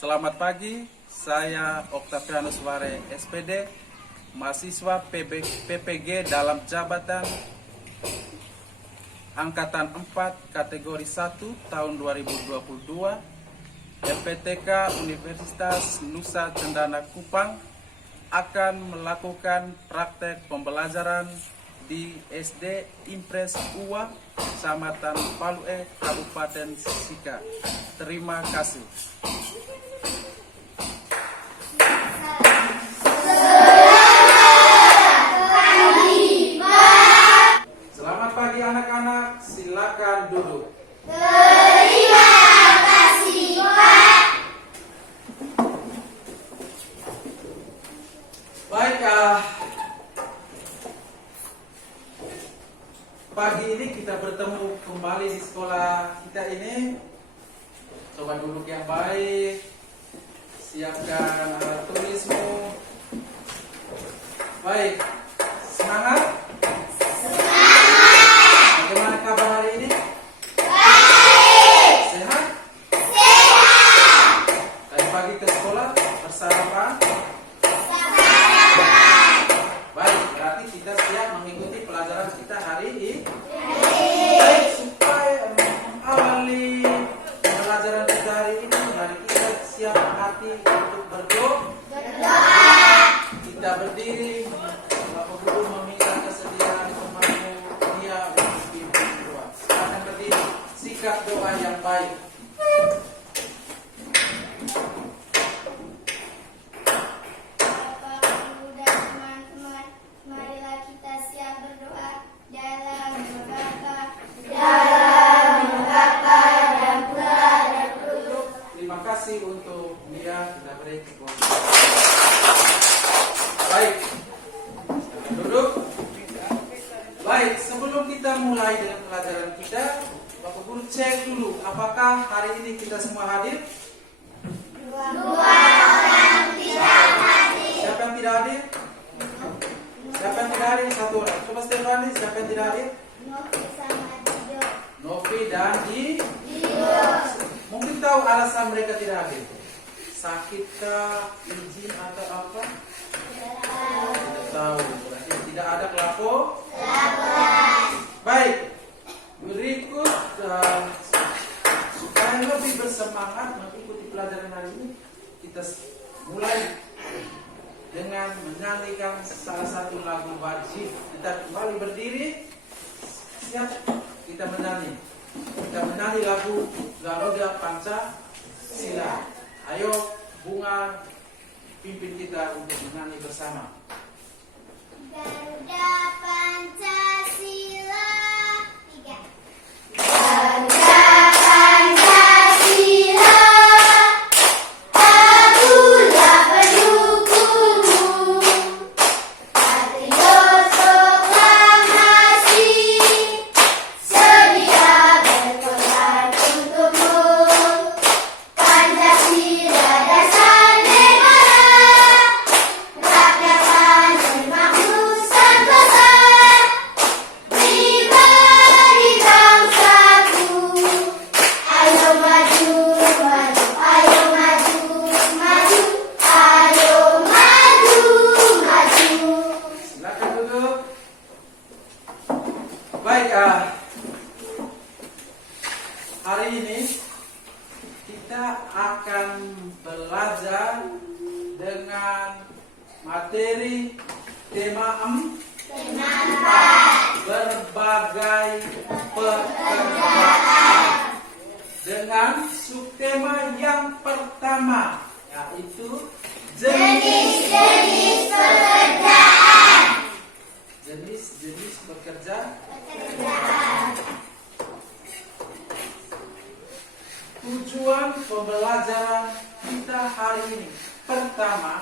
Selamat pagi, saya Octavianus Ware SPD, mahasiswa PPG dalam jabatan Angkatan 4 kategori 1 tahun 2022 LPTK Universitas Nusa Cendana Kupang akan melakukan praktek pembelajaran di SD Impres UA, Kecamatan Palue, Kabupaten Sika. Terima kasih. Selamat pagi anak-anak, silakan duduk. Terima kasih, Pak. Baik, pagi ini kita bertemu kembali di sekolah kita ini. Coba duduk yang baik, siapkan alat tulismu. Baik, semangat? Bagaimana kabar hari ini? Baik. Sehat? Sehat. Tadi pagi ke sekolah bersarapan? Sarapan. Baik, berarti kita siap mengikuti pelajaran kita hari ini. Baik, supaya mengawali pelajaran kita hari ini, mari kita siap hati untuk berdoa. Kita berdiri, Bapak Guru meminta kesediaan pemahamu dia untuk pimpin doa. Silakan berdiri, sikap doa yang baik. Bapak, Ibu, dan teman-teman, marilah kita siap berdoa dalam nama Bapa, dan Putra, dan Roh Kudus. Terima kasih untuk dia, kita beri kepuasan. Baik, silakan duduk. Baik, sebelum kita mulai dengan pelajaran kita, Bapak Guru cek dulu, apakah hari ini kita semua hadir? Dua orang tidak hadir. Siapa yang tidak hadir? Siapa yang tidak hadir? Satu orang. Coba Stefani, siapa yang tidak hadir? Novi sama Dido. Novi dan Dido. Mungkin tahu alasan mereka tidak hadir. Sakitkah, izin atau apa? Tidak tahu. Berarti tidak ada laporan. Baik. Berikut supaya lebih bersemangat mengikuti pelajaran hari ini, kita mulai dengan menyanyikan salah satu lagu wajib. Kita kembali berdiri, siap kita menyanyi. Kita menyanyi lagu Garuda Pancasila. Ayo Bunga pimpin kita untuk menyanyi bersama. Garuda Pancasila. 3. Garuda Pancasila, akulah pendukungmu. Patriot proklamasi, sedia berkorban untukmu. Pancasila dasar negara, rakyat penerima Nusantara. Pribadi bangsaku, ayo maju, maju, ayo maju, maju, ayo maju, maju. Silakan duduk. Baik, hari ini kita akan belajar dengan materi tema berbagai pekerjaan dengan subtema yang pertama, yaitu Jenis-jenis pekerjaan. jenis pekerjaan. Tujuan pembelajaran kita hari ini, pertama,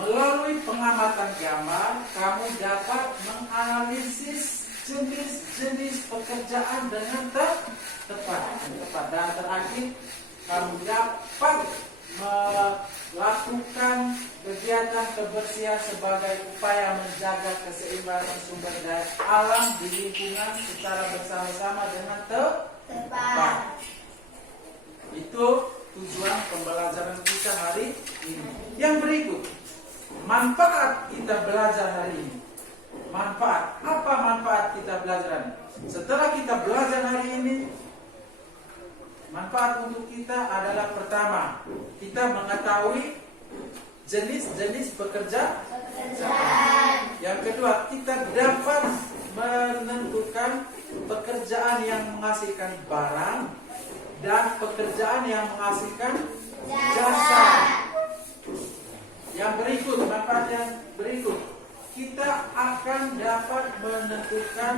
melalui pengamatan gambar, kamu dapat menganalisis jenis-jenis pekerjaan dengan tepat. Dan terakhir, kamu dapat melakukan kegiatan kebersihan sebagai upaya menjaga keseimbangan sumber daya alam di lingkungan secara bersama-sama dengan tepat. Itu tujuan pembelajaran kita hari ini. Yang berikut, manfaat kita belajar hari ini. Manfaat, apa manfaat kita belajar hari ini? Setelah kita belajar hari ini, manfaat untuk kita adalah pertama, kita mengetahui jenis-jenis pekerjaan. Yang kedua, kita dapat menentukan pekerjaan yang menghasilkan barang dan pekerjaan yang menghasilkan jasa. Yang berikut, manfaat yang berikut, kita akan dapat menentukan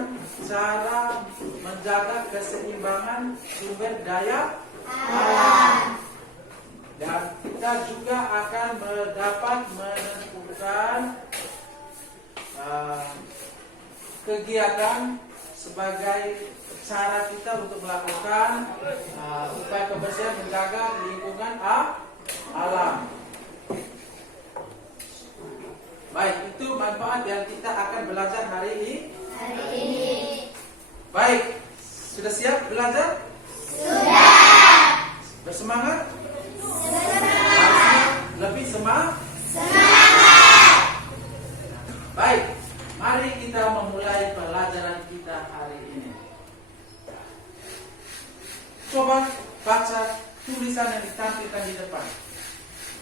cara menjaga keseimbangan sumber daya alam. Dan kita juga akan dapat menentukan kegiatan sebagai cara kita untuk melakukan upaya kebersihan menjaga lingkungan alam. Baik, itu manfaat yang kita akan belajar hari ini. Baik, sudah siap belajar? Sudah. Bersemangat? Lebih semangat? Baik, mari kita memulai pelajaran kita hari ini. Coba baca tulisan yang ditampilkan di depan.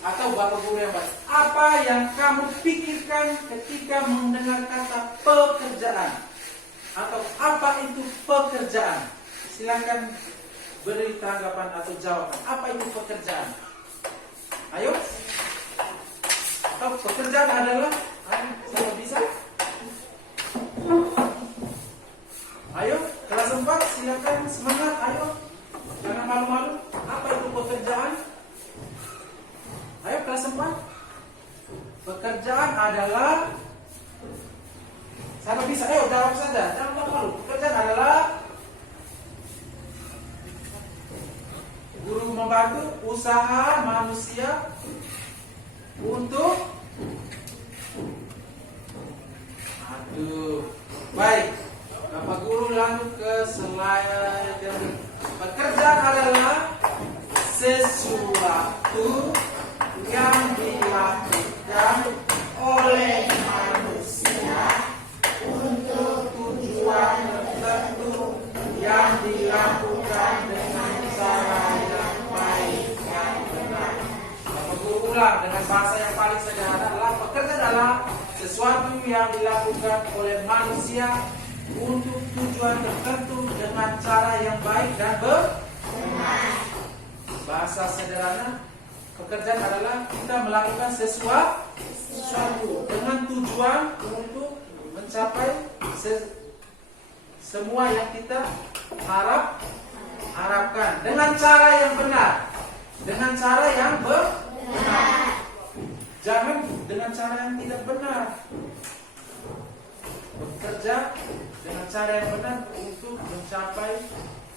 Atau Bapak Guru yang baik. Apa yang kamu pikirkan ketika mendengar kata pekerjaan? Atau apa itu pekerjaan? Silakan beri tanggapan atau jawaban. Apa itu pekerjaan? Ayo. Atau pekerjaan adalah, siapa bisa? Ayo, kelas 4 silakan semangat, ayo. Jangan malu-malu. Apa itu pekerjaan? Ayo kelas 4. Pekerjaan adalah, siapa bisa? Ayo jawab saja, jangan malu-malu. Pekerjaan adalah guru membantu usaha manusia untuk baik. Bapak Guru lanjut ke slide. Pekerjaan adalah sesuatu yang dilakukan oleh manusia untuk tujuan tertentu yang dilakukan dengan cara yang baik dan benar. Bapak Guru ulang dengan bahasa yang paling sederhana adalah pekerjaan adalah sesuatu yang dilakukan oleh manusia untuk tujuan tertentu dengan cara yang baik dan benar. Bahasa sederhana, pekerjaan adalah kita melakukan sesuatu dengan tujuan untuk mencapai semua yang kita harapkan dengan cara yang benar. Dengan cara yang benar. Jangan dengan cara yang tidak benar. Bekerja dengan cara yang benar untuk mencapai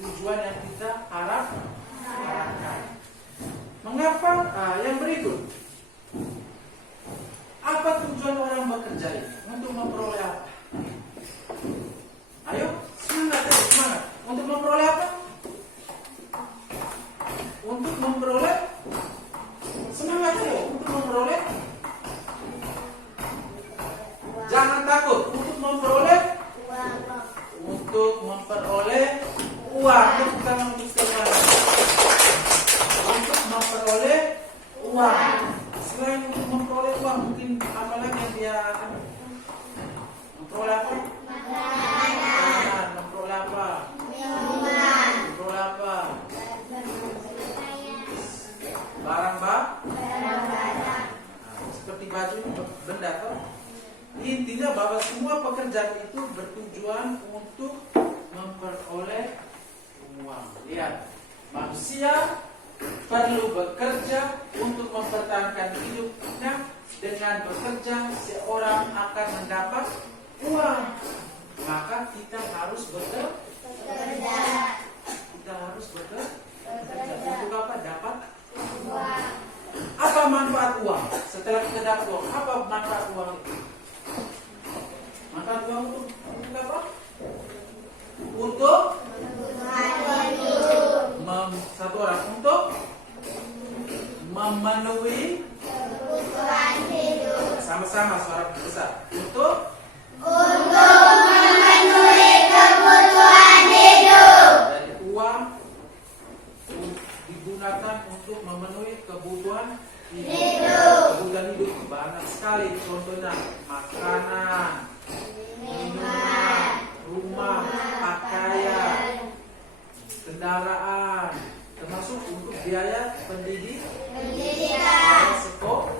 tujuan yang kita harapkan. Mengapa? Yang berikut. Apa tujuan orang bekerja ini? Untuk memperoleh apa? Ayo, semangat. Untuk memperoleh apa? Untuk memperoleh semangat ayo. Untuk memperoleh. Jangan takut. Untuk memperoleh. Untuk memperoleh uang. Bukan untuk semangat. Untuk memperoleh uang. Selain untuk memperoleh uang, mungkin apa lagi yang dia akan memperoleh apa? Makanan. Memperoleh apa? Minuman. Memperoleh apa? Barang-barang. Seperti baju ini benda toh. Intinya bahwa semua pekerjaan itu bertujuan untuk memperoleh uang. Lihat, manusia perlu bekerja untuk mempertahankan hidupnya. Dengan bekerja, seorang akan mendapat uang. Maka kita harus bekerja. Kita harus bekerja. Untuk apa? Dapat uang. Apa manfaat uang? Setelah kita dapat uang, apa manfaat uang itu? Manfaat uang untuk apa? Untuk satu orang untuk memenuhi kebutuhan hidup. sama-sama suara besar untuk Memenuhi kebutuhan hidup. dari uang digunakan untuk memenuhi kebutuhan hidup. Kebutuhan hidup banyak sekali, contohnya makanan, minuman, rumah, pakaian, kendaraan, termasuk untuk biaya pendidikan, Pendidikan. sekolah.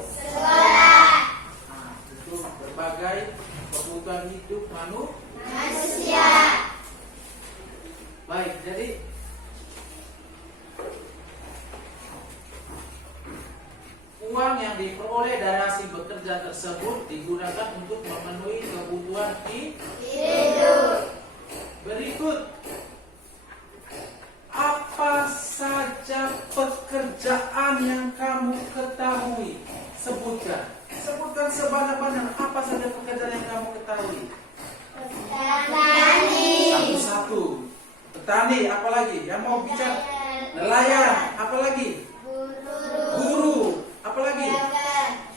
Nah, itu berbagai kebutuhan hidup Manusia. Baik, jadi uang yang diperoleh dari hasil bekerja tersebut digunakan untuk memenuhi kebutuhan Hidup. berikut. Apa saja pekerjaan yang kamu ketahui? Sebutkan. Sebutkan sebanyak-banyak apa saja pekerjaan yang kamu ketahui. Petani. Satu-satu. Petani, apalagi? Yang mau bicara? Nelayan, apalagi? Guru, apalagi?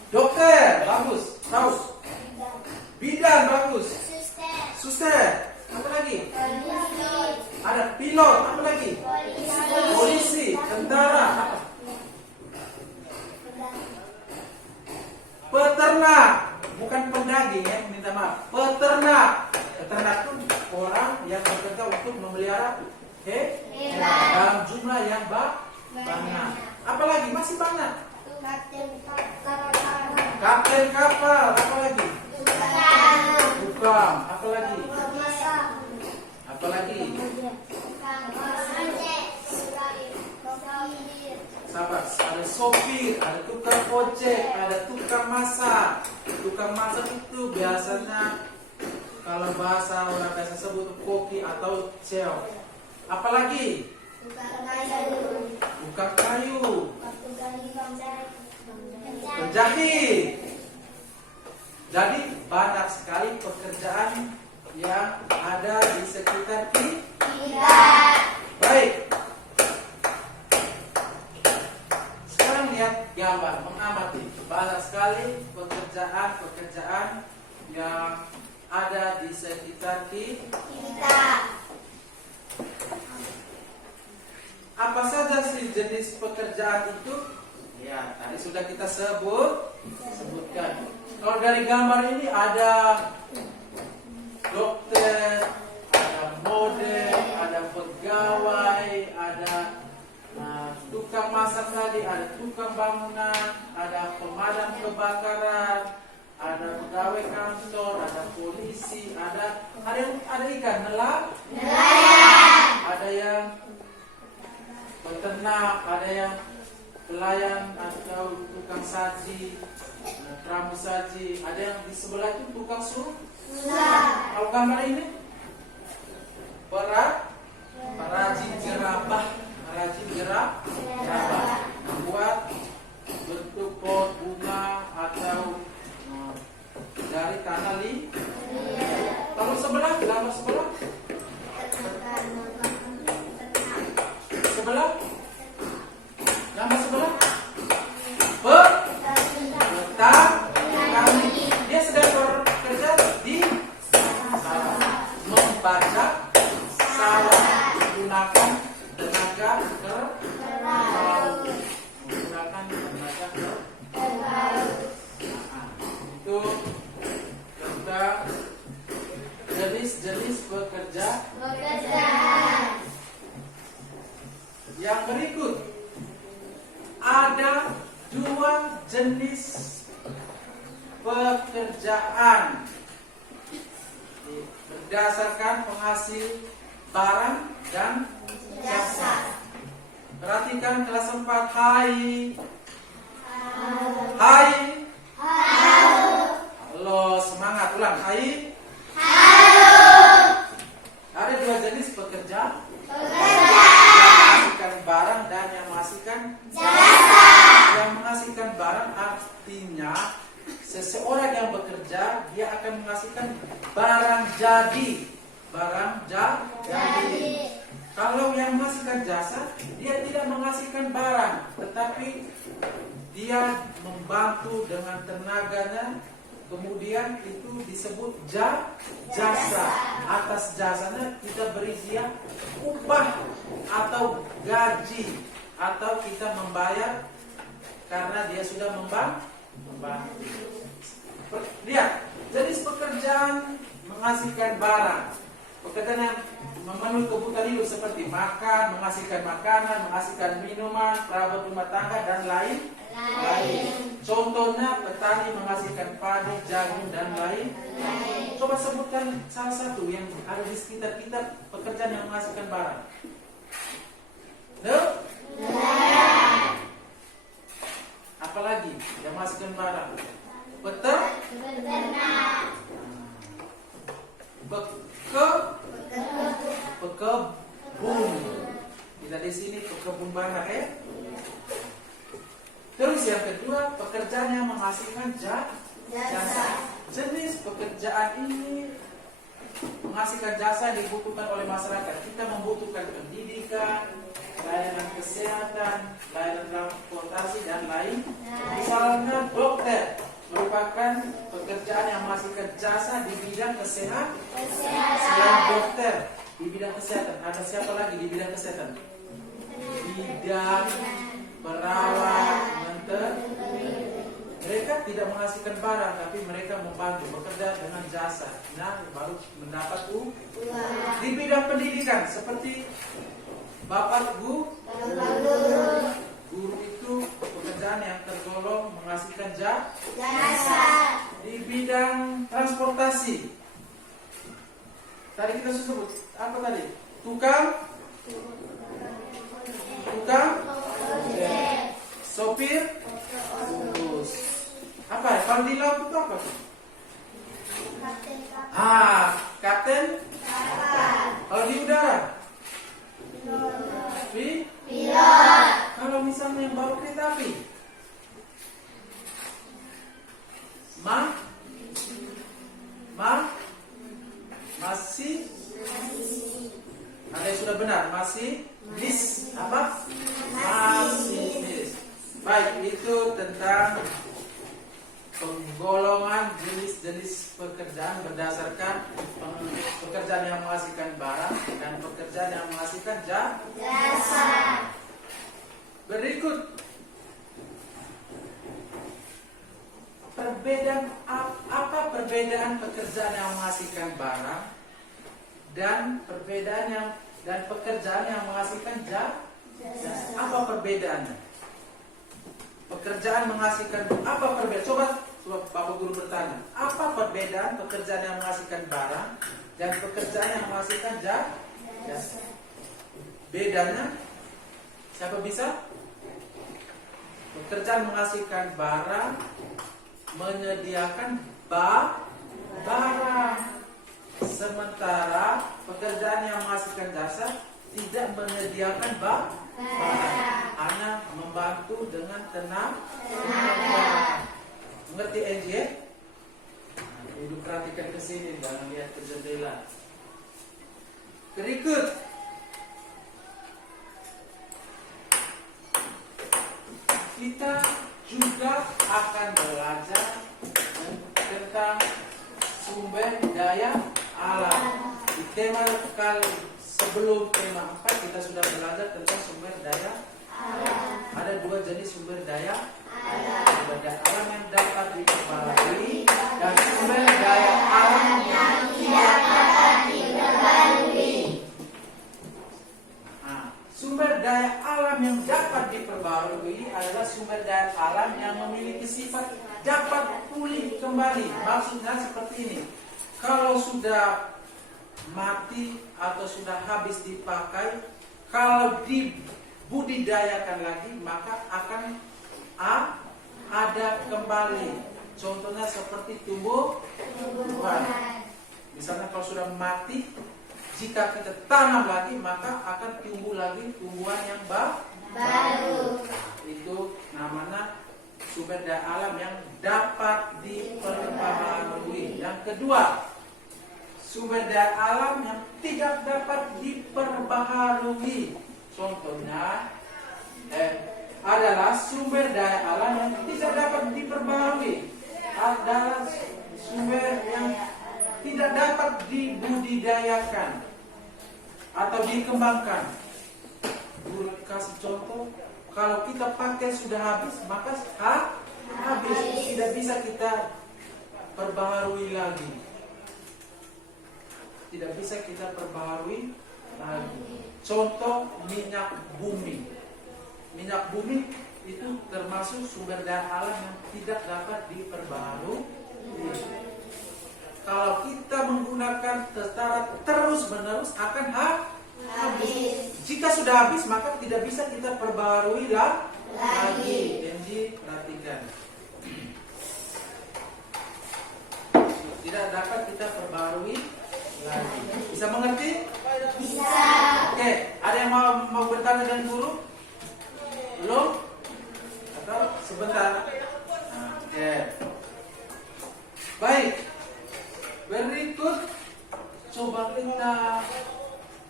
Dokter, bagus. Tahu. Bidan, bagus. Suster, apalagi? Ada pilot, apalagi? Polisi, tentara, apa? Peternak, bukan pendaging ya, minta maaf. Peternak. Peternak itu orang yang bekerja untuk memelihara hewan dalam jumlah yang banyak. Apalagi masih banyak. Kapten kapal, apalagi? Tukang, apalagi? Apalagi? Sahabat, ada sopir, ada tukang ojek, ada tukang masak. Tukang masak itu biasanya kalau bahasa orang biasa sebut koki atau chef. Apalagi? Tukang kayu, penjahit. Jadi banyak sekali pekerjaan yang ada di sekitar kita. Baik. Sekarang lihat gambar, mengamati. Banyak sekali pekerjaan-pekerjaan yang ada di sekitar kita. Apa saja sih jenis pekerjaan itu? Ya, tadi sudah kita sebutkan. Kalau dari gambar ini ada dokter, ada model, ada pegawai, ada tukang masak tadi, ada tukang bangunan, ada pemadam kebakaran, ada pegawai kantor, ada polisi, ada ikan nelayan, ada yang peternak, ada yang pelayan atau tukang saji, pramu saji, ada yang di sebelah itu tukang kalau gambar ini perajin jerapah, membuat bentuk pot bunga atau dari tanah Kalau sebelah, gambar sebelah, gambar sebelah, petani. Dia sedang bekerja di membaca sawah, menggunakan tenaga kerbau. Itu tentang jenis-jenis pekerjaan. Yang berikut, ada 2 jenis pekerjaan berdasarkan penghasil barang dan jasa. Perhatikan kelas 4. Hai. Halo, semangat, ulang. Hai. Ada 2 jenis pekerja. Menghasilkan barang dan yang menghasilkan jasa. Yang menghasilkan barang artinya seseorang yang bekerja, dia akan menghasilkan barang jadi. Kalau yang menghasilkan jasa, dia tidak menghasilkan barang, tetapi tapi dia membantu dengan tenaganya. Kemudian itu disebut jasa. Atas jasanya kita beri dia upah atau gaji, atau kita membayar karena dia sudah membantu. Lihat, jenis pekerjaan menghasilkan barang. Pekerjaan yang memenuhi kebutuhan hidup seperti makan, menghasilkan makanan, menghasilkan minuman, perabot rumah tangga, dan lain. Contohnya petani menghasilkan padi, jagung, dan lain. Coba sebutkan salah satu yang ada di sekitar kita, pekerjaan yang menghasilkan barang. Apalagi yang menghasilkan barang? Pekebun. Kita di sini pekebun barang ya. Terus yang kedua, pekerjaan yang menghasilkan jasa. Jenis pekerjaan ini menghasilkan jasa yang dibutuhkan oleh masyarakat. Kita membutuhkan pendidikan, layanan kesehatan, layanan transportasi, dan lain. Misalnya dokter merupakan pekerjaan yang menghasilkan jasa di bidang kesehatan. Selain dokter, di bidang kesehatan, ada siapa lagi di bidang kesehatan? Bidan, perawat, mereka tidak menghasilkan barang, tapi mereka membantu, bekerja dengan jasa. Nah, baru mendapat uang. Di bidang pendidikan, seperti bapak guru itu pekerjaan yang tergolong menghasilkan jasa. Di bidang transportasi, tadi kita sebut apa tadi? Tukang sopir bus. Apa? Kalau di laut itu apa? Kapten. Kalau di udara? Pilot. Kalau misalnya yang bawa kereta api? Masih? Ada yang sudah benar? Masih? Apa? Masinis. Baik, itu tentang penggolongan jenis-jenis pekerjaan berdasarkan pekerjaan yang menghasilkan barang dan pekerjaan yang menghasilkan jasa. Berikut perbedaan pekerjaan yang menghasilkan barang dan pekerjaan yang menghasilkan jasa. Apa perbedaannya? Pekerjaan menghasilkan apa perbedaan? Coba Bapak Guru bertanya, apa perbedaan pekerjaan yang menghasilkan barang dan pekerjaan yang menghasilkan jasa? Bedanya? Siapa bisa? Pekerjaan menghasilkan barang menyediakan barang, sementara pekerjaan yang menghasilkan jasa tidak menyediakan barang, hanya membantu dengan tenaga. Mengerti NJ? Ibu perhatikan ke sini, jangan lihat ke jendela. Berikut kita juga akan belajar tentang sumber daya alam. Di tema sebelum tema 4 kita sudah belajar tentang sumber daya alam. Ada dua jenis sumber daya alam. Sumber daya alam yang dapat diperbarui dan sumber daya alam yang tidak dapat diperbarui. Sumber daya alam yang dapat diperbarui adalah sumber daya alam yang memiliki sifat dapat pulih kembali. Maksudnya seperti ini. Kalau sudah mati atau sudah habis dipakai, kalau dibudidayakan lagi maka akan ada kembali. Contohnya seperti tumbuhan. Misalnya kalau sudah mati, jika kita tanam lagi maka akan tumbuh lagi tumbuhan yang baru. Itu namanya sumber daya alam yang dapat diperbaharui. Yang kedua, sumber daya alam yang tidak dapat diperbaharui. Contohnya adalah sumber daya alam yang tidak dapat diperbarui. Adalah sumber yang tidak dapat dibudidayakan atau dikembangkan. Guru kasih contoh, kalau kita pakai sudah habis, maka habis, tidak bisa kita perbaharui lagi. Tidak bisa kita perbaharui lagi. Contoh minyak bumi. Minyak bumi itu termasuk sumber daya alam yang tidak dapat diperbaharui. Kalau kita menggunakan secara terus-menerus akan habis. Jika sudah habis maka tidak bisa kita perbaharui lagi. Jadi perhatikan. Tidak dapat kita perbaharui lagi. Bisa mengerti? Bisa. Oke, ada yang mau bertanya dengan guru? Belum? Atau sebentar? Oke. Baik. Berikut coba kita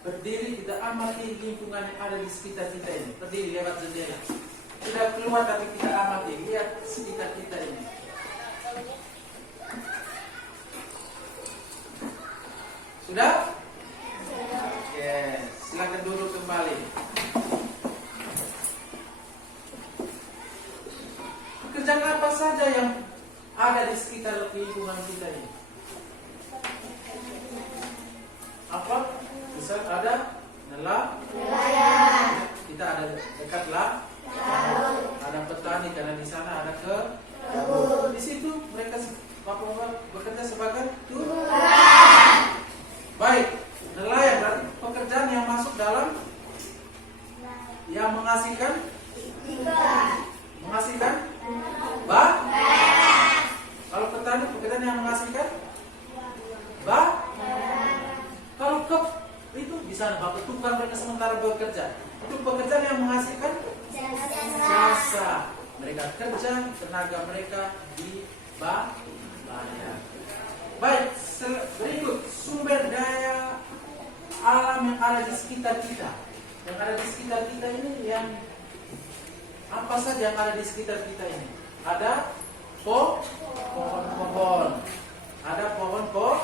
berdiri, kita amati lingkungan yang ada di sekitar kita ini. Berdiri lewat jendela. Tidak keluar tapi kita amati, lihat sekitar kita ini. Sudah? Oke, silakan duduk kembali. Pekerjaan apa saja yang ada di sekitar lingkungan kita ini? Apa? Misal ada nelayan. Kita ada dekat laut. Ada petani karena di sana ada kebun. Di situ mereka bapak-bapak bekerja sebagai tukang. Baik, nelayan berarti pekerjaan yang masuk dalam yang menghasilkan Kalau petani pekerjaan yang menghasilkan Kalau itu bisa bapak tukang mereka sementara bekerja. Itu pekerjaan yang menghasilkan jasa. Mereka kerja, tenaga mereka dibayar. Baik, berikut sumber daya alam yang ada di sekitar kita. Yang ada di sekitar kita ini yang apa saja yang ada di sekitar kita ini? Ada pohon-pohon. Ada pohon-pohon.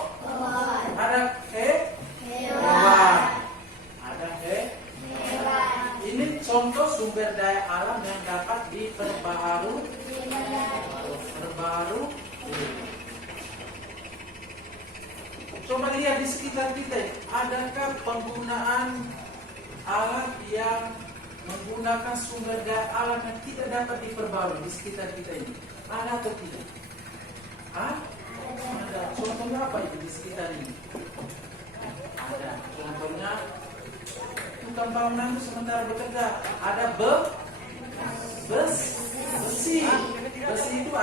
Ada hewan. Ada hewan. Ini contoh sumber daya alam yang dapat diperbaharui. Coba lihat di sekitar kita, adakah penggunaan alat yang menggunakan sumber daya alam yang tidak dapat diperbarui di sekitar kita ini? Ada atau tidak? Ada. Contohnya apa itu di sekitar ini? Ada. Contohnya tukang bangunan itu sementara bekerja. Ada besi. Besi itu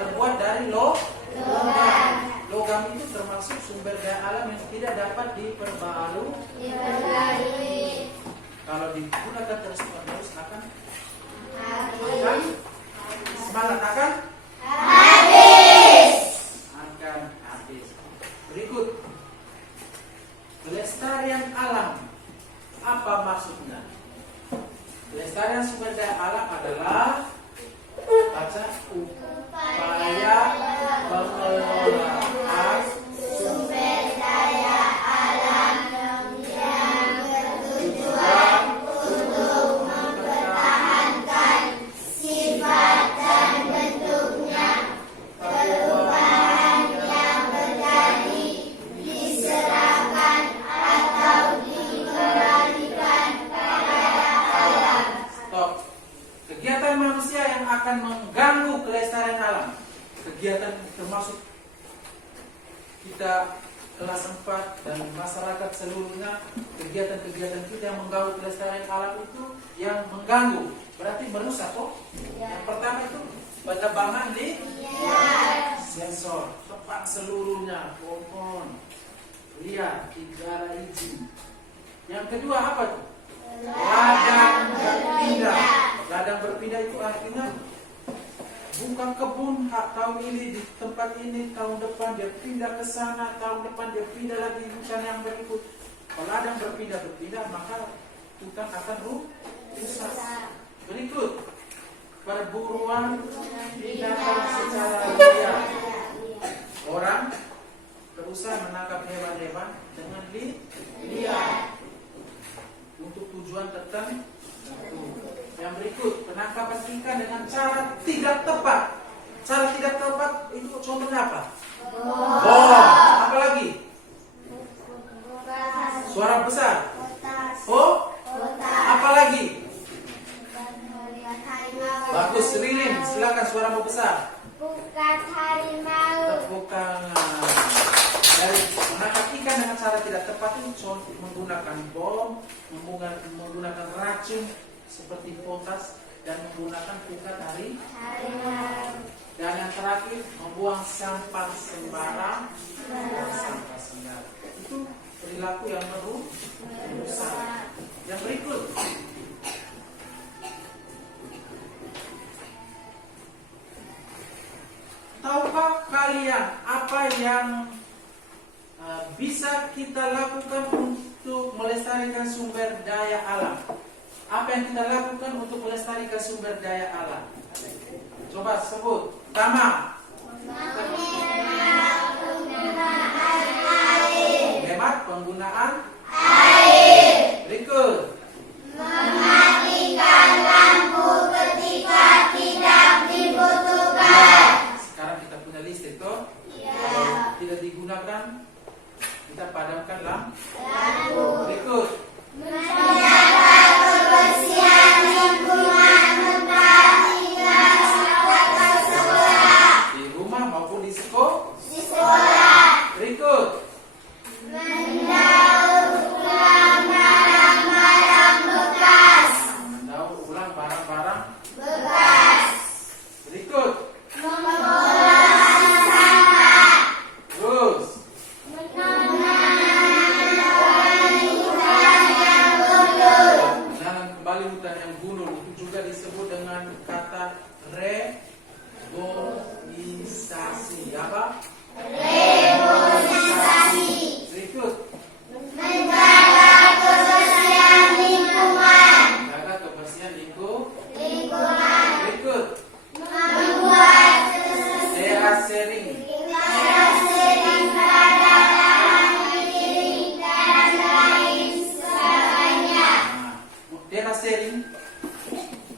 terbuat dari logam. Logam itu termasuk sumber daya alam yang tidak dapat diperbarui. Kalau digunakan terus-menerus akan habis. Berikut pelestarian alam. Apa maksudnya? Pelestarian sumber daya alam adalah upaya pengelolaan Sumber daya alam yang bertujuan untuk mempertahankan sifat dan bentuknya. Perubahan yang terjadi diserahkan atau dikembalikan kepada alam. Stop. Kegiatan manusia yang akan mengganggu kelestarian alam. Kegiatan termasuk kita kelas 4 dan masyarakat seluruhnya, kegiatan-kegiatan kita yang mengganggu kelestarian alam itu yang mengganggu, berarti merusak kok. Yang pertama itu penebangan di sensor, tepat seluruhnya, pohon, lihat, tidak ada izin. Yang kedua apa tuh? Ladang berpindah. Ladang berpindah itu artinya bukan kebun tahun ini di tempat ini, tahun depan dia pindah ke sana, tahun depan dia pindah lagi hutan yang berikut. Kalau ladang berpindah maka hutan akan rusak. Berikut, perburuan binatang secara liar. Orang berusaha menangkap hewan-hewan dengan liar untuk tujuan tertentu. Yang berikut, penangkapan ikan dengan cara tidak tepat. Cara tidak tepat itu contohnya apa? Bom. Apa lagi? Suara besar. Oh, apa lagi? Bagus, riring. Silakan suara mau besar. Bukan harimau. Tepuk tangan. Dari menangkap ikan dengan cara tidak tepat itu contoh menggunakan bom, menggunakan racun seperti potas dan menggunakan pukat harimau. Dan yang terakhir membuang sampah sembarang. Itu perilaku yang merusak. Yang berikut, tahukah kalian apa yang bisa kita lakukan untuk melestarikan sumber daya alam? Apa yang kita lakukan untuk melestarikan sumber daya alam? Coba sebut. Pertama, hemat penggunaan air. Berikut, Mematikan lampu ketika tidak dibutuhkan. sekarang kita punya listrik toh. Ya. Kalau tidak digunakan, kita padamkan lampu. Berikut, Menjaga kebersihan lingkungan memperhatikan protokol sekolah. di rumah maupun di sekolah. Di sekolah. Berikut, Mendaur ulang barang-barang bekas. mendaur ulang barang-barang. Bekas. Berikut, Mengolah sampah. terus, menanam kembali hutan yang gundul. Itu juga disebut dengan kata reboisasi. Apa? Reboisasi. Berikut, Menjaga kebersihan lingkungan. jaga kebersihan Lingkungan. Berikut, Membuat terasering. sering pada tangan kiri dan lain sebagainya. Terasering.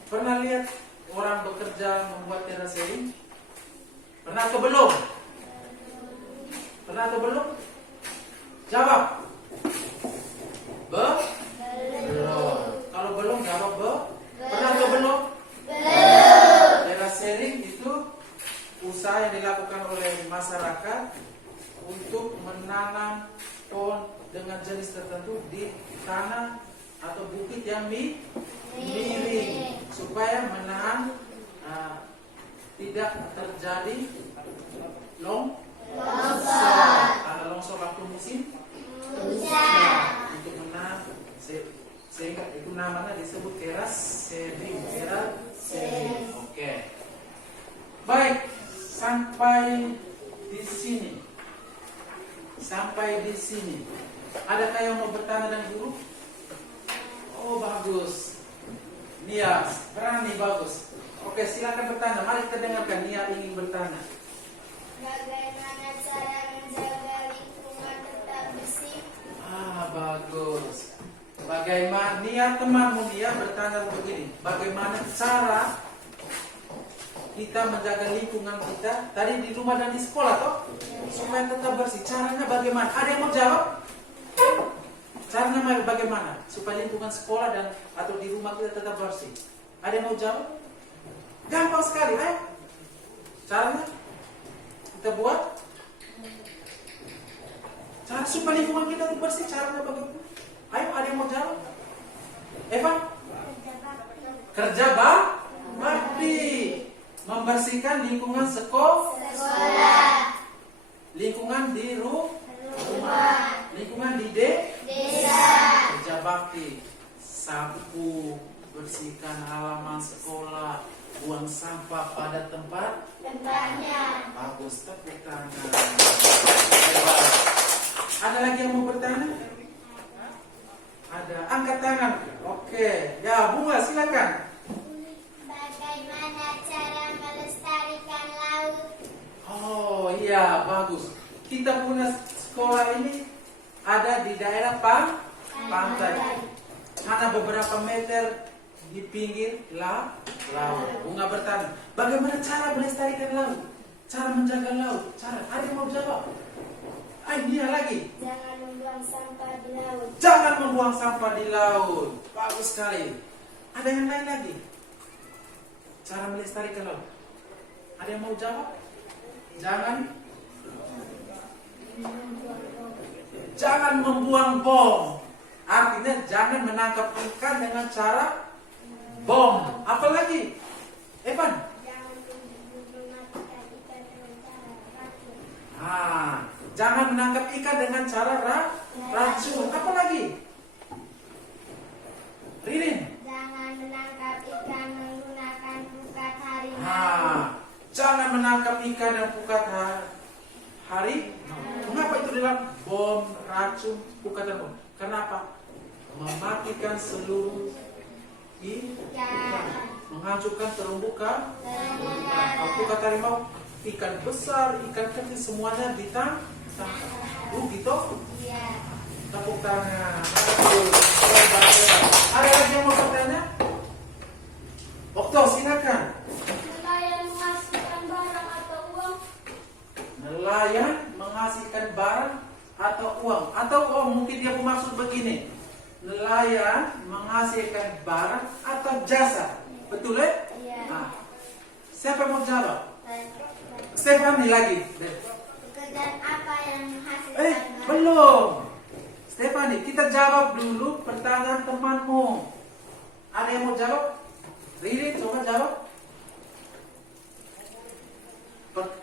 Pernah lihat orang bekerja membuat terasering? Pernah atau belum? Pernah atau belum? Jawab. Belum. Kalau belum jawab Pernah atau belum? Terasering itu usaha yang dilakukan oleh masyarakat untuk menanam pohon dengan jenis tertentu di tanah atau bukit yang miring supaya menahan tidak terjadi longsor. Ada longsor waktu musim hujan. Untuk menahan sehingga itu namanya disebut terasering. Oke. Baik, sampai di sini. Adakah yang mau bertanya dengan guru? Oh, bagus. Nia, berani bagus. Oke, silakan bertanya. Mari kita dengarkan. Nia ingin bertanya. Bagaimana cara menjaga lingkungan tetap bersih? Bagus. Bagaimana Nia, temanmu Nia bertanya begini. Bagaimana cara kita menjaga lingkungan kita tadi di rumah dan di sekolah toh? Supaya tetap bersih. Caranya bagaimana? Ada yang mau jawab? Caranya bagaimana supaya lingkungan sekolah dan atau di rumah kita tetap bersih? Ada yang mau jawab? Gampang sekali, ayo. Caranya kita buat. Cara supaya lingkungan kita tetap bersih, caranya bagaimana? Ayo, ada yang mau jawab? Evan? Kerja bakti. Membersihkan lingkungan sekolah. Lingkungan di rumah. Lingkungan di desa. Kerja bakti. Sapu, bersihkan halaman sekolah, buang sampah pada tempatnya. Bagus, tepuk tangan. Hebat. Ada lagi yang mau bertanya? Ada, angkat tangan. Oke, ya Bunga silakan. Iya, bagus. Kita punya sekolah ini ada di daerah pantai. Hanya beberapa meter di pinggir laut. Bunga bertani. Bagaimana cara melestarikan laut? Cara menjaga laut? Cara? Ada yang mau jawab? Dia lagi. Jangan membuang sampah di laut. Jangan membuang sampah di laut. Bagus sekali. Ada yang lain lagi? Cara melestarikan laut. Ada yang mau jawab? Jangan membuang bom. Artinya jangan menangkap ikan dengan cara bom. Apa lagi? Evan? Jangan mematikan ikan dengan cara racun. Jangan menangkap ikan dengan cara racun. Apa lagi? Ririn? Jangan menangkap ikan menggunakan pukat harimau. Jangan menangkap ikan yang pukat hari. Mengapa itu dalam bom, racun, pukat dan bom? Kenapa? Mematikan seluruh ikan, menghancurkan terumbu karang. Kalau pukat harimau, ikan besar, ikan kecil semuanya ditangkap. Gitu? Iya. Tepuk tangan. Ada lagi yang mau bertanya? Okto, silakan. Nelayan menghasilkan barang atau uang. Nelayan menghasilkan barang atau uang. Atau mungkin dia bermaksud begini. Nelayan menghasilkan barang atau jasa. Betul ya? Iya. Siapa yang mau jawab? Stefani lagi. Pekerjaan apa yang menghasilkan barang? Belum. Stefani, kita jawab dulu pertanyaan temanmu. Ada yang mau jawab? Riri, coba jawab.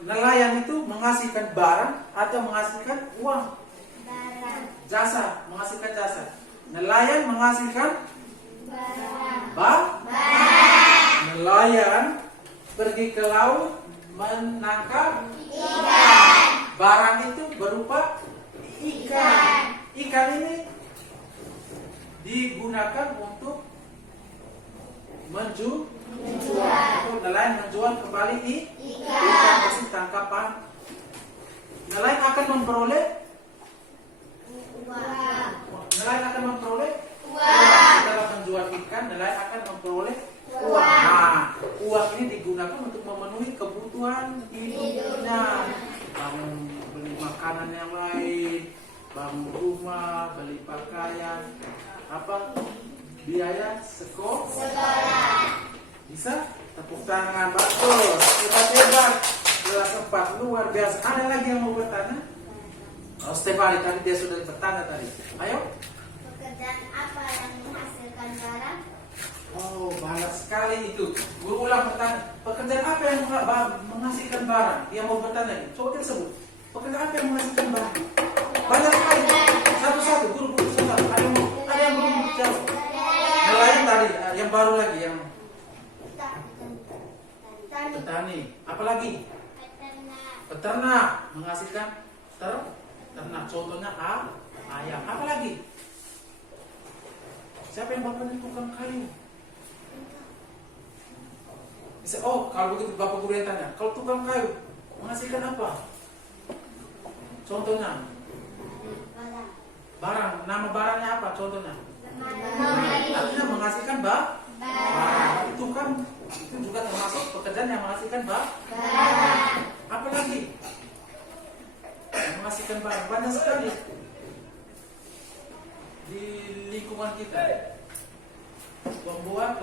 Nelayan itu menghasilkan barang atau menghasilkan uang? Barang. Jasa, menghasilkan jasa. Nelayan menghasilkan Barang. Nelayan pergi ke laut menangkap Ikan. barang itu berupa ikan. Ikan ini digunakan untuk menjual. Untuk nelayan menjual kembali ikan hasil tangkapan. Nelayan akan memperoleh Uang. Nelayan akan memperoleh Uang. Setelah menjual ikan, nelayan akan memperoleh uang. Uang. Uang ini digunakan untuk memenuhi kebutuhan hidupnya. Bangun beli makanan yang lain, bangun rumah, beli pakaian, biaya sekolah. Bisa? Tepuk tangan, bagus. Hebat. Kelas 4 luar biasa. Ada lagi yang mau bertanya? Stefani tadi dia sudah bertanya tadi. Ayo. Pekerjaan apa yang menghasilkan barang? Banyak sekali itu. Guru ulang pertanyaan. Pekerjaan apa yang menghasilkan barang? Dia mau bertanya. Coba kita sebut. Pekerjaan apa yang menghasilkan barang? Banyak sekali. Satu-satu. Guru satu. Ada yang belum jawab. Nelayan tadi. Yang baru lagi. Yang petani. Apa lagi? Peternak. Menghasilkan ternak. Contohnya ayam. Apa lagi? Siapa yang bapaknya tukang kayu? Bisa, kalau begitu bapak guru yang tanya. Kalau tukang kayu menghasilkan apa? Contohnya? Barang. Nama barangnya apa? Contohnya? Artinya menghasilkan barang. Itu juga termasuk pekerjaan yang menghasilkan barang. Apa lagi? Yang menghasilkan barang banyak sekali di lingkungan kita. Membuat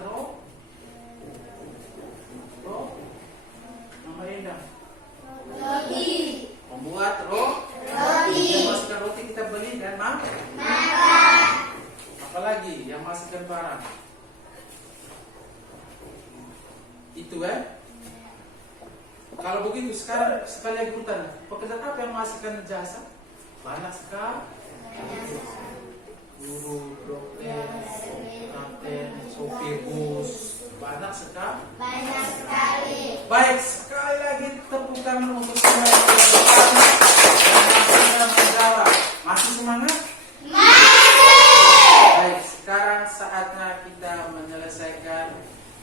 nama indah. Roti. Membuat Roti. Yang menghasilkan roti kita beli dan makan. Apalagi yang menghasilkan barang. Itu Kalau begitu sekarang sekali lagi bertanya, pekerjaan apa yang menghasilkan jasa? Banyak sekali. Guru, dokter, kapten, sopir bus, banyak sekali. Baik, sekali lagi tepuk tangan untuk semua yang sudah bertanya dan sudah menjawab. Masih semangat? Baik, sekarang saatnya kita menyelesaikan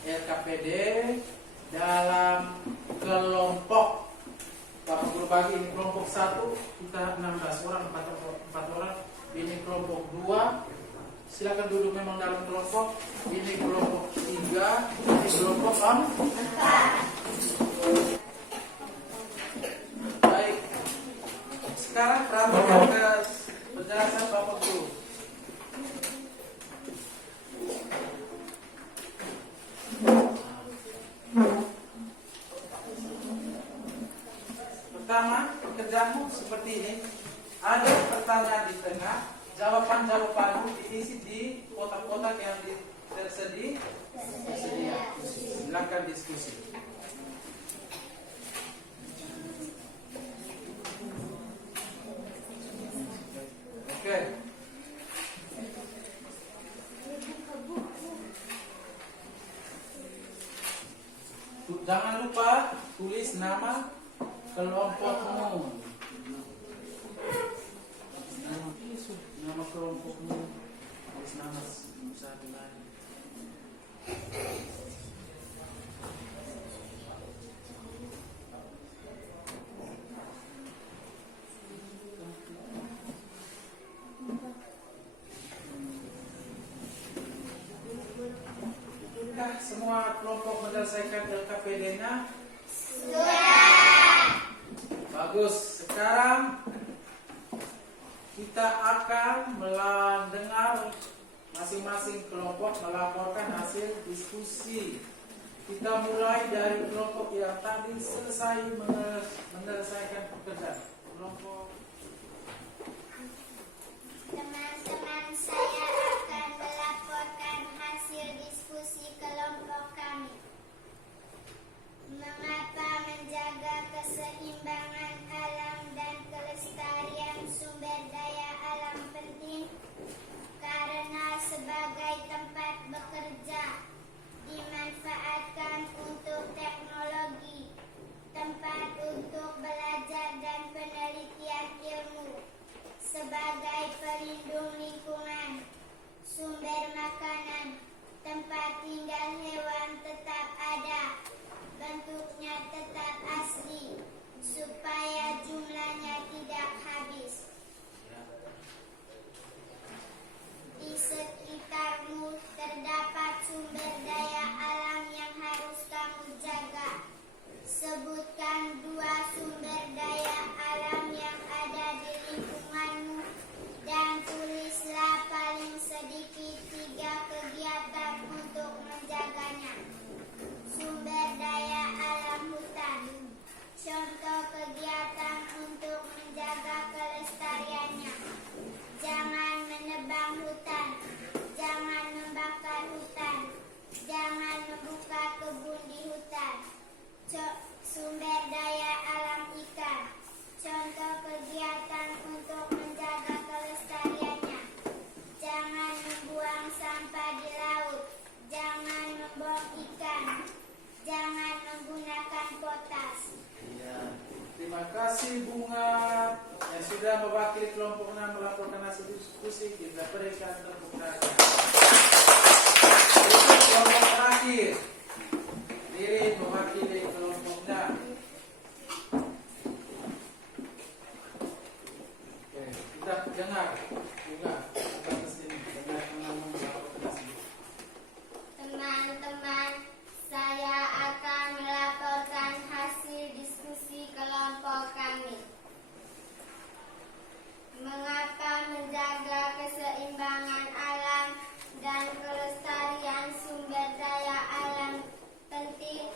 LKPD dalam kelompok. Bapak Guru berbagi, ini kelompok 1 kita 16 orang, 4 orang. Ini kelompok 2, silakan duduk memang dalam kelompok. Ini kelompok 3, ini kelompok 4. Baik. Sekarang perhatikan ke penjelasan Bapak Guru. Pertama, pekerjaanmu seperti ini. Ada pertanyaan di tengah, jawaban-jawabanmu diisi di kotak-kotak yang tersedia. Silakan diskusi. Oke. Jangan lupa tulis nama kelompokmu. Nama kelompokmu, tulis nama satu lagi. Semua kelompok menyelesaikan LKPD-nya? Sudah. Bagus. Sekarang kita akan mendengar masing-masing kelompok melaporkan hasil diskusi. Kita mulai dari kelompok yang tadi selesai menyelesaikan pekerjaan. Kelompok. Teman-teman, saya akan melaporkan hasil diskusi kelompok kami. Mengapa menjaga keseimbangan alam dan kelestarian sumber daya alam penting? Karena sebagai tempat bekerja dimanfaatkan untuk teknologi, tempat untuk belajar dan penelitian ilmu, sebagai pelindung lingkungan, sumber makanan, tempat tinggal hewan tetap ada, bentuknya tetap asli, supaya jumlahnya tidak habis. Di sekitarmu terdapat sumber daya alam yang harus kamu jaga. Sebutkan 2 sumber daya alam yang ada di lingkunganmu dan tulislah paling sedikit 3 kegiatan untuk menjaganya. Sumber daya alam hutan. Contoh kegiatan untuk menjaga kelestariannya. Jangan menebang hutan, jangan membakar hutan, jangan membuka kebun di hutan. Sumber daya alam ikan. Contoh kegiatan untuk menjaga kelestariannya. Jangan membuang sampah di laut, jangan membuang ikan, jangan menggunakan potas. Ya. Terima kasih Bunga yang sudah mewakili kelompok 6 melaporkan hasil diskusi. Kita berikan tepuk tangan. Itu kelompok terakhir. Diri mewakili kelompoknya. Oke, kita dengar Bunga atas ini dengan ngomong melaporkan hasil. Teman-teman, saya akan melaporkan hasil diskusi kelompok kami. Mengapa menjaga keseimbangan alam dan kelestarian sumber daya alam penting?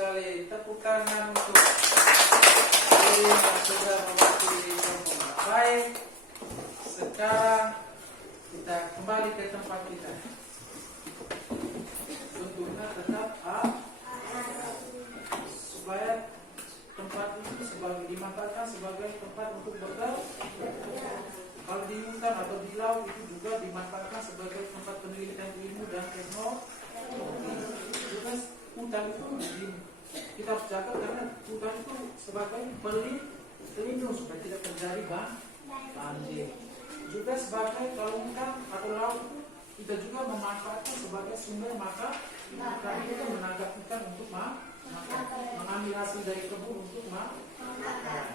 sekali. Tepuk tangan untuk yang sudah mewakili kelompok baik. Sekarang kita kembali ke tempat kita. Bentuknya tetap A, supaya tempat itu dimanfaatkan sebagai tempat untuk bekerja. Kalau di hutan atau di laut itu juga dimanfaatkan sebagai tempat penelitian ilmu dan teknologi. Juga hutan itu kita catat karena hutan itu sebagai pelindung supaya tidak terjadi banjir. Juga sebagai kalau hutan atau laut kita juga memanfaatkan sebagai sumber maka kita menangkap ikan untuk mengambil hasil dari kebun untuk makan.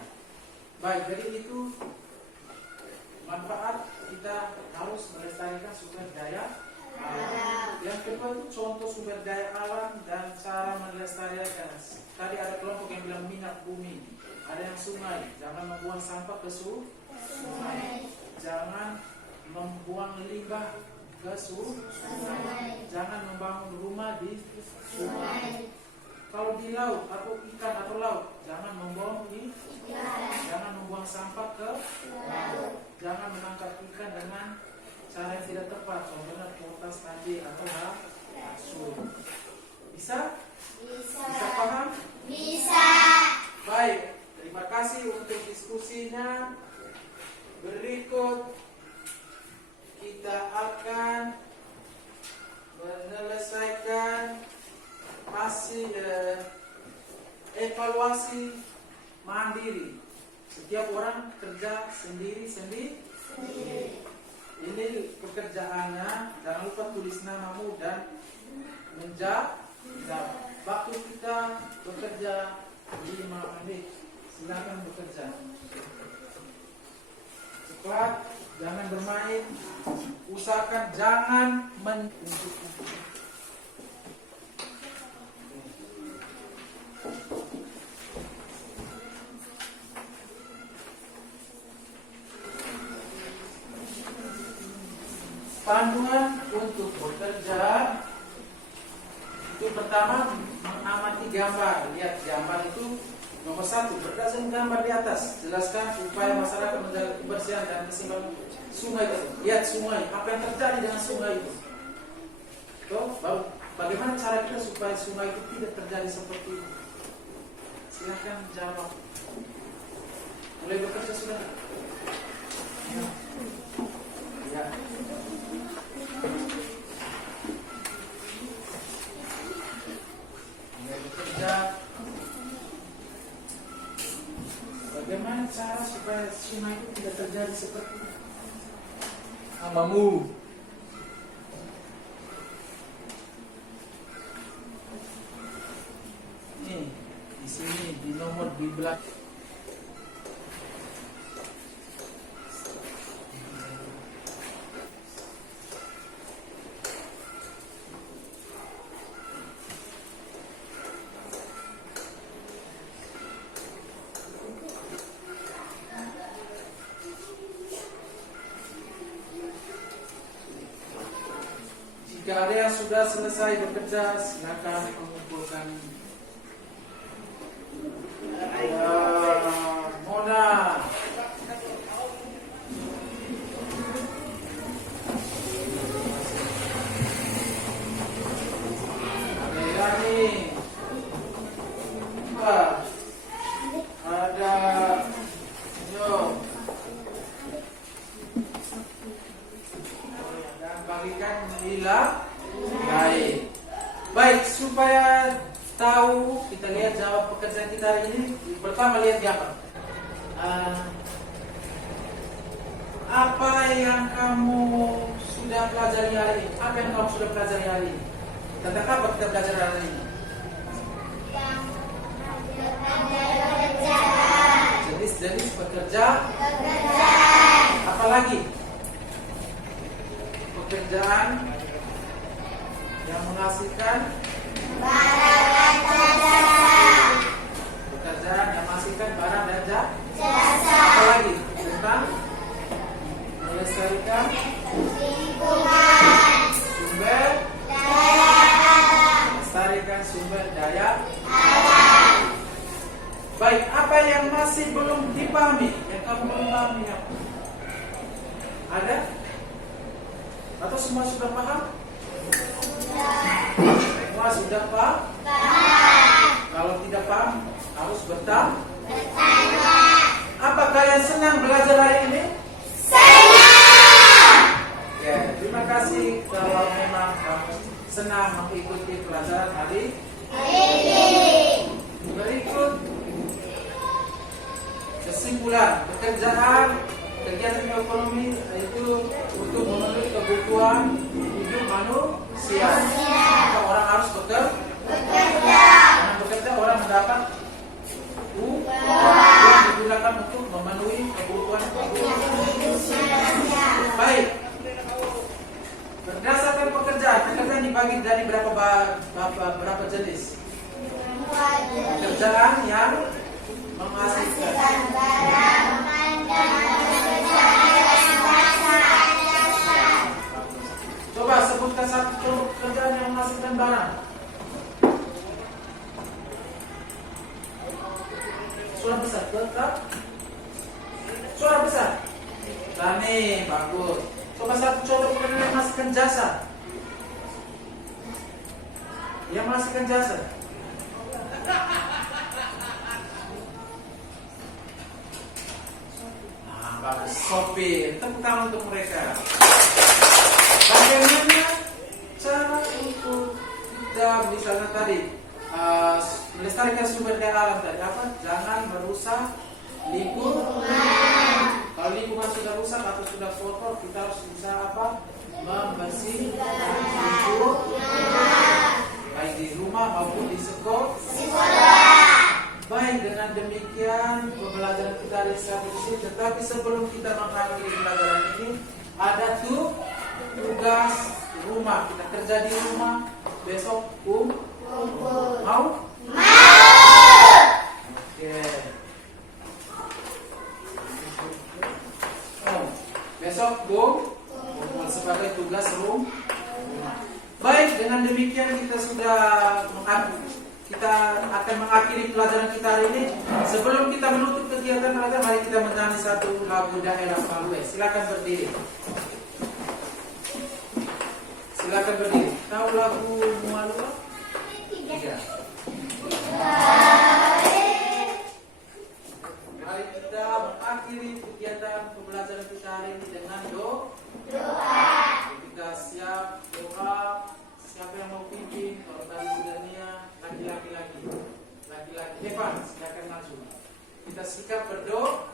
Baik, jadi itu manfaat kita harus melestarikan sumber daya alam. Yang kedua itu contoh sumber daya alam dan cara melestarikan. Tadi ada kelompok yang bilang minyak bumi, ada yang sungai, jangan membuang sampah ke sungai, jangan membuang limbah ke sungai, jangan membangun rumah di sungai. Kalau di laut atau ikan atau laut, jangan membuang jangan membuang sampah ke laut. Jangan menangkap ikan dengan cara yang tidak tepat, contohnya potas tadi atau rasul. Bisa? Bisa paham? Bisa. Baik, terima kasih untuk diskusinya. Berikut kita akan menyelesaikan masih evaluasi mandiri. Setiap orang kerja sendiri-sendiri. Ini pekerjaannya, jangan lupa tulis namamu dan menjawab. Waktu kita bekerja 5 menit, silakan bekerja. Cepat, jangan bermain. Usahakan jangan panduan untuk bekerja. Itu pertama mengamati gambar. Lihat gambar itu nomor 1, berdasarkan gambar di atas jelaskan upaya masyarakat menjaga kebersihan dan keseimbangan sungai itu. Lihat sungai, apa yang terjadi dengan sungai itu. Bagaimana cara kita supaya sungai itu tidak terjadi seperti itu? Silahkan jawab. Mulai bekerja sudah? Ya. Mulai bekerja. Bagaimana cara supaya sungai itu tidak terjadi seperti itu? Amamu. Nih, di sini di nomor di belakang. Jika ada yang sudah selesai bekerja, silakan mengumpulkan. Mona. Yani. Ada Yo. Dan bagikan baik, supaya tahu kita lihat jawab pekerjaan kita hari ini. Pertama lihat gambar. Apa yang kamu sudah pelajari hari ini? Apa yang kamu sudah pelajari hari ini? Tentang apa kita belajar hari ini? Jenis-jenis pekerjaan. Apalagi? Pekerjaan yang menghasilkan pekerjaan yang menghasilkan barang dan jasa. Apalagi tentang melestarikan sumber daya alam. masih belum dipahami, yang kamu belum pahami apa? Ada? Atau semua sudah paham? Semua sudah paham? Kalau tidak paham, harus bertanya. Apa kalian senang belajar hari ini? Ya, terima kasih kalau memang kamu senang mengikuti pelajaran hari ini. Berikut kesimpulan pekerjaan kegiatan ekonomi itu untuk memenuhi kebutuhan hidup manusia. Maka orang harus bekerja. Dengan bekerja orang mendapat uang yang digunakan untuk memenuhi kebutuhan hidup. Baik. Berdasarkan pekerjaan dibagi dari berapa jenis? Pekerjaan yang menghasilkan. Coba sebutkan satu pekerjaan yang menghasilkan barang. Suara besar, tetap. Suara besar. Tani, bagus. Coba satu contoh pekerjaan yang menghasilkan jasa. Yang menghasilkan jasa. Bagus, sopir. Tepuk tangan untuk mereka. Bagaimana cara untuk kita misalnya tadi melestarikan sumber daya alam tadi apa? Jangan merusak lingkungan. Kalau lingkungan sudah rusak atau sudah kotor, kita harus bisa apa? Membersihkan baik di rumah maupun di sekolah. Baik, dengan demikian pembelajaran kita hari ini. Tetapi sebelum kita mengakhiri pembelajaran ini, ada tugas rumah. Kita kerja di rumah. Besok mau? Oke. Besok kumpul sebagai tugas rumah. Baik, dengan demikian kita akan mengakhiri pelajaran kita hari ini. Sebelum kita menutup kegiatan pelajaran, mari kita menyanyi satu lagu daerah Palue. Silakan berdiri. Silakan berdiri. Tahu lagu Mualua? Tidak. Mari kita mengakhiri kegiatan pembelajaran kita hari ini dengan doa. Kita siap doa. Siapa yang mau pimpin? Kalau tadi sudah Nia, laki-laki. Evan, silakan langsung. Kita sikap berdoa.